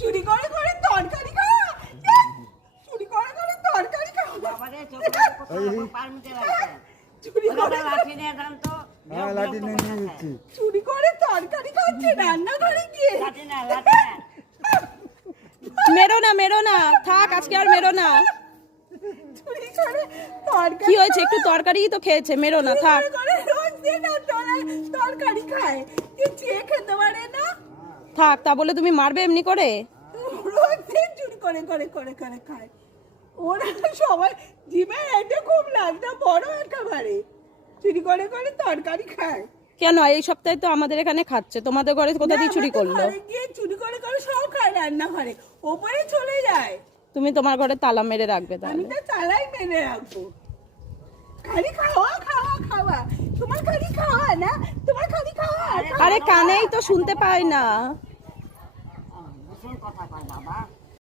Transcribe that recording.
চুরি করে করে তরকারি খাওয়া, চুরি করে করে তরকারি খাওয়া, বাবারে পারমিটে লাগছে চুরি করে লাঠি নিয়ে যান তো লাঠি নিয়ে নিচ্ছি। চুরি করে তরকারি খাচ্ছে রান্নাঘরে গিয়ে। লাঠি না লাঠি না মেরো না থাক, আজকে আর মেরো না। চুরি করে তরকারি কি হয়েছে, একটু তরকারিই তো খেয়েছে, মেরো না থাক। চুরি করে রোজ দিন আর তরকারি খায়, যে চেয়ে খেতে পারে না। থাক, তা বলে তুমি মারবে এমনি করে? রোজ দিন চুরি করে করে করে করে খায়। ওরা সবাই জিমে এটা খুব লাগটা বড় একেবারে, চুরি করে করে তরকারি খায়। কেন, এই সপ্তাহে তো আমাদের এখানে খাচ্ছে, তোমাদের ঘরে কোথা দিয়ে চুরি করলো? ঘরে গিয়ে চুরি করে করে সব খায় রান্নাঘরে, ওপরে চলে যায়। তুমি তোমার ঘরে তালা মেরে রাখবে আমি তাহলে। তো তালাই মেনে রাখবো। খালি খাওয়া খাওয়া খাওয়া, তোমার খালি খাওয়া না, তোমার খালি খাওয়া। আরে কানেই তো শুনতে পাই না। ভীষণ কথা কয় বাবা